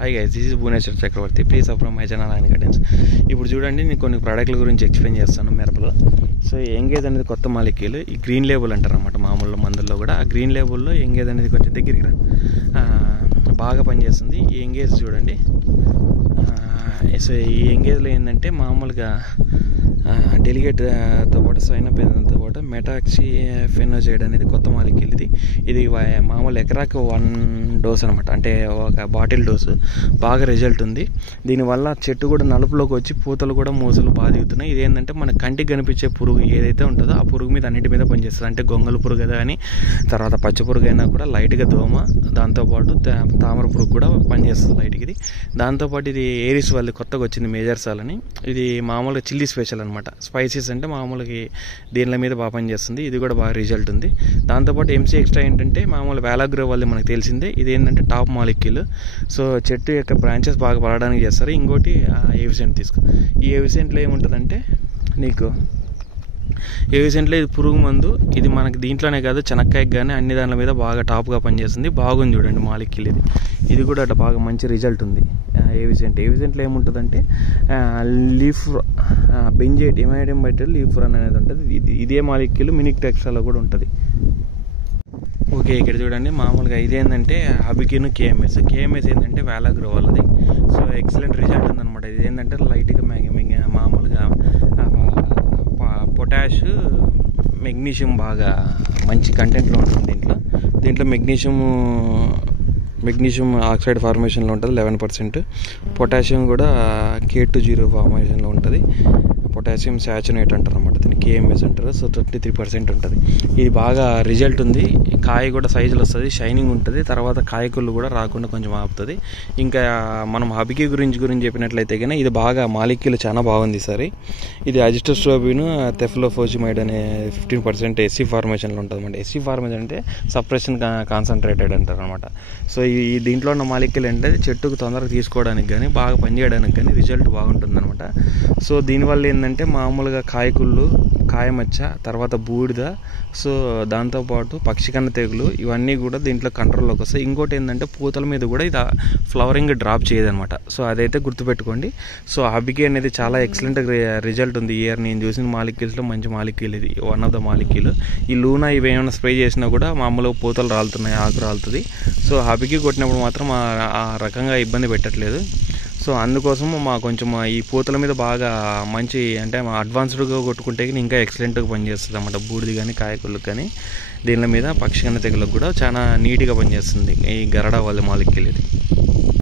Hi guys, this is Bhuvaneshwar Chakravarthi. Please subscribe my channel and guidance. ఇప్పుడు చూడండి, నేను కొన్ని ప్రోడక్ట్ల గురించి ఎక్స్ప్లెయిన్ చేస్తాను మిరపలో. సో ఎంగేజ్ అనేది కొత్త మాలిక్యూల్. ఈ గ్రీన్ లేబుల్ అంటారు అన్నమాట మామూలు మందుల్లో కూడా. ఆ గ్రీన్ లేబుల్లో ఎంగేజ్ అనేది కొంచెం దగ్గరికి బాగా పనిచేస్తుంది. ఈ ఎంగేజ్ చూడండి. సో ఈ ఎంగేజ్లో ఏంటంటే మామూలుగా డెలిగేట్తో పాటు సైనోపెన్తో పాటు మెటాక్సీ ఫెనోజైడ్ అనేది కొత్త మాలిక్యూల్. ఇది మామూలు ఎకరాకి 1 డోస్ అనమాట, అంటే ఒక బాటిల్ డోసు. బాగా రిజల్ట్ ఉంది. దీనివల్ల చెట్టు కూడా నలుపులోకి వచ్చి పూతలు కూడా మూసలు బాగా దిగుతున్నాయి. ఇదేంటంటే మన కంటికి కనిపించే పురుగు ఏదైతే ఉంటుందో ఆ పురుగు మీద అన్నిటి మీద పనిచేస్తుంది. అంటే గొంగళ పురుగు కానీ, తర్వాత పచ్చ పురుగు అయినా కూడా లైట్గా దోమ, దాంతోపాటు తామర పురుగు కూడా పనిచేస్తుంది లైట్కి. ఇది దాంతోపాటు ఇది ఏరిస్ వాళ్ళు కొత్తగా వచ్చింది, మేజర్ సాల్ అని. ఇది మామూలుగా చిల్లీ స్పెషల్ అనమాట. స్పైసెస్ అంటే మామూలుగా దీనిల మీద బాగా పనిచేస్తుంది. ఇది కూడా బాగా రిజల్ట్ ఉంది. దాంతోపాటు ఎంసీ ఎక్స్ట్రా ఏంటంటే మామూలు వ్యాలాగ్రో వాళ్ళు మనకు తెలిసిందే. ఇది ఏంటంటే టాప్ మాలిక్యూల్. సో చెట్టు యొక్క బ్రాంచెస్ బాగా పడడానికి చేస్తారు. ఇంకోటి ఎవిసెంట్ తీసుకో. ఈ ఎవిసెంట్లో ఏముంటుందంటే నీకు ఎవిసెంట్లో ఇది పురుగు మందు. ఇది మనకి దీంట్లోనే కాదు, చెనక్కాయకి కానీ అన్ని దానిల మీద బాగా టాప్గా పనిచేస్తుంది. బాగుంది చూడండి మాలిక్యూల్. ఇది కూడా అట్లా బాగా మంచి రిజల్ట్ ఉంది. ఎవిసెంట్లో ఏముంటుందంటే లీఫ్ బెంజైట్ ఇమాడియం బైటల్ లీఫ్రాన్ అనేది ఉంటుంది. ఇదే మాలిక్యూల్ మినిక్ టెక్స్ట్రాలో కూడా ఉంటుంది. ఓకే, ఇక్కడ చూడండి మామూలుగా ఇదేంటంటే హబికిన్ కేఎంఎస్ ఏంటంటే వ్యాలాగ్రో వాళ్ళది. సో ఎక్సలెంట్ రిజల్ట్ ఉందన్నమాట. ఇది ఏంటంటే లైట్గా మామూలుగా పొటాష్ మెగ్నీషియం బాగా మంచి కంటెంట్లో ఉంటుంది. దీంట్లో మెగ్నీషియం ఆక్సైడ్ ఫార్మేషన్లో ఉంటుంది 11%. పొటాషియం కూడా K2O ఫార్మేషన్లో ఉంటుంది. పొటాషియం సాచురేట్ అంటారు అన్నమాట, దీన్ని కేఎంఎస్ అంటారు. సో 33% ఉంటుంది. ఇది బాగా రిజల్ట్ ఉంది. కాయ కూడా సైజులు వస్తుంది, షైనింగ్ ఉంటుంది. తర్వాత కాయకుళ్ళు కూడా రాకుండా కొంచెం ఆపుతుంది. ఇంకా మనం హబికి గురించి చెప్పినట్లయితే కానీ ఇది బాగా మాలిక్యూల్ చాలా బాగుంది సరే. ఇది అజిటోస్ట్రోబిన్ థెఫ్లోఫోజిమైడ్ అనే 15% ఎస్సీ ఫార్మేషన్లో ఉంటుంది అన్నమాట. ఎస్సీ ఫార్మేషన్ అంటే సప్రెషన్ కాన్సన్ట్రేటెడ్ అంటారు అనమాట. సో ఈ దీంట్లో ఉన్న మాలిక్యూల్ అంటే చెట్టుకు తొందరగా తీసుకోవడానికి కానీ బాగా పనిచేయడానికి కానీ రిజల్ట్ బాగుంటుంది అనమాట. సో దీనివల్ల ఏంటంటే మామూలుగా కాయకుళ్ళు, కాయమచ్చ, తర్వాత బూడిద, సో దాంతోపాటు పక్షికన్న తెగులు ఇవన్నీ కూడా దీంట్లో కంట్రోల్లోకి వస్తాయి. ఇంకోటి ఏంటంటే పూతల మీద కూడా ఇది ఫ్లవరింగ్ డ్రాప్ చేయదనమాట. సో అదైతే గుర్తుపెట్టుకోండి. సో హబికి అనేది చాలా ఎక్సలెంట్ రిజల్ట్ ఉంది. ఇయర్ నేను చూసిన మాలిక్యూల్స్లో మంచి మాలిక్యూల్ ఇది, వన్ ఆఫ్ ద మాలిక్యూల్. ఈ లూనా ఇవేమైనా స్ప్రే చేసినా కూడా మామూలుగా పూతలు రాలుతున్నాయి, ఆకు రాలుతుంది. సో హబికి కొట్టినప్పుడు మాత్రం ఆ రకంగా ఇబ్బంది పెట్టట్లేదు. సో అందుకోసము కొంచెం ఈ పూతల మీద బాగా మంచి అంటే అడ్వాన్స్డ్గా కొట్టుకుంటే ఇంకా ఎక్సలెంట్గా పనిచేస్తుంది అన్నమాట. బూడిది కానీ కాయకులకు కానీ దీని మీద పక్షికన్న తెగులకు కూడా చాలా నీట్గా పనిచేస్తుంది ఈ గరడా వాళ్ళ మాలిక్యూల్ ఇది.